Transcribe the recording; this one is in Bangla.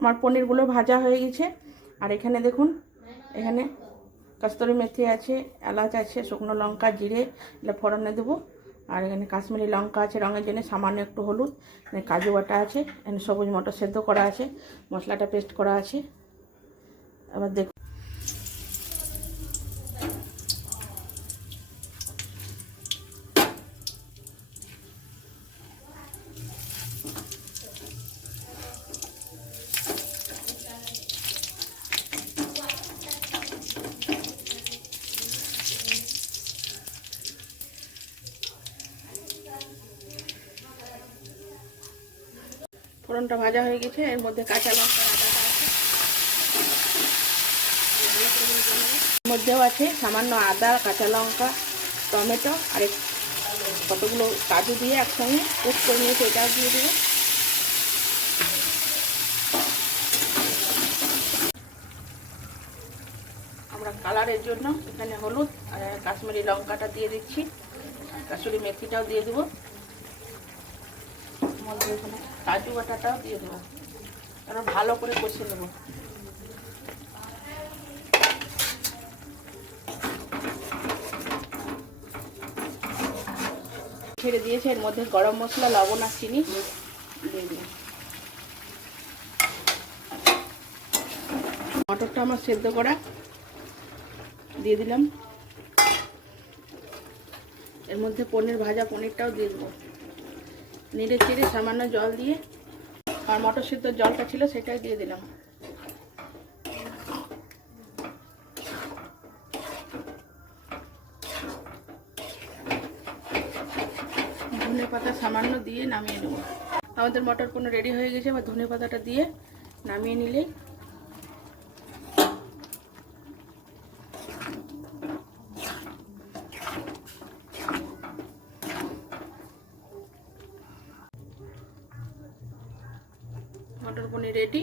আমার পনিরগুলো ভাজা হয়ে গেছে। আর এখানে দেখুন, এখানে কস্তুরি মেথি আছে, এলাচ আছে, শুকনো লঙ্কা, জিরে এগুলো ফোড়নে দেবো। আর এখানে কাশ্মীরি লঙ্কা আছে রঙের জন্য, সামান্য একটু হলুদ, এখানে কাজু বাটা আছে, এখানে সবুজ মটর সেদ্ধ করা আছে, মশলাটা পেস্ট করা আছে। এবার দেখুন ফোড়নটা ভাজা হয়ে গেছে। এর মধ্যে কাঁচা লঙ্কা আদাটা আছে, এর মধ্যেও আছে সামান্য আদা, কাঁচা লঙ্কা, টমেটো আর কতগুলো কাজু দিয়ে একসঙ্গে পেস্ট করে নিয়েছে, এটাও দিয়ে দেবো। আমরা কালারের জন্য এখানে হলুদ আর কাশ্মীরি লঙ্কাটা দিয়ে দিচ্ছি, কাসুরি মেথিটাও দিয়ে দেবো, মধ্যে এখানে কাজু বাটাটাও দিয়ে দেবো। তারপর ভালো করে কষিয়ে নেব। ছেড়ে দিয়েছে, এর মধ্যে গরম মশলা, লবণ আর চিনি দিয়ে দিই। মটরটা আমার সেদ্ধ করা দিয়ে দিলাম। এর মধ্যে ভাজা পনিরটাও দিয়ে দেবো। নেড়ে চেড়ে সামান্য জল দিয়ে, আর মটর সিদ্ধ জলটা ছিল সেটাই দিয়ে দিলাম। ধনে পাতা সামান্য দিয়ে নামিয়ে নেব। আমাদের মটর পনির রেডি হয়ে গেছে। এবার ধনে পাতাটা দিয়ে নামিয়ে নিলেই মটর পনির রেডি।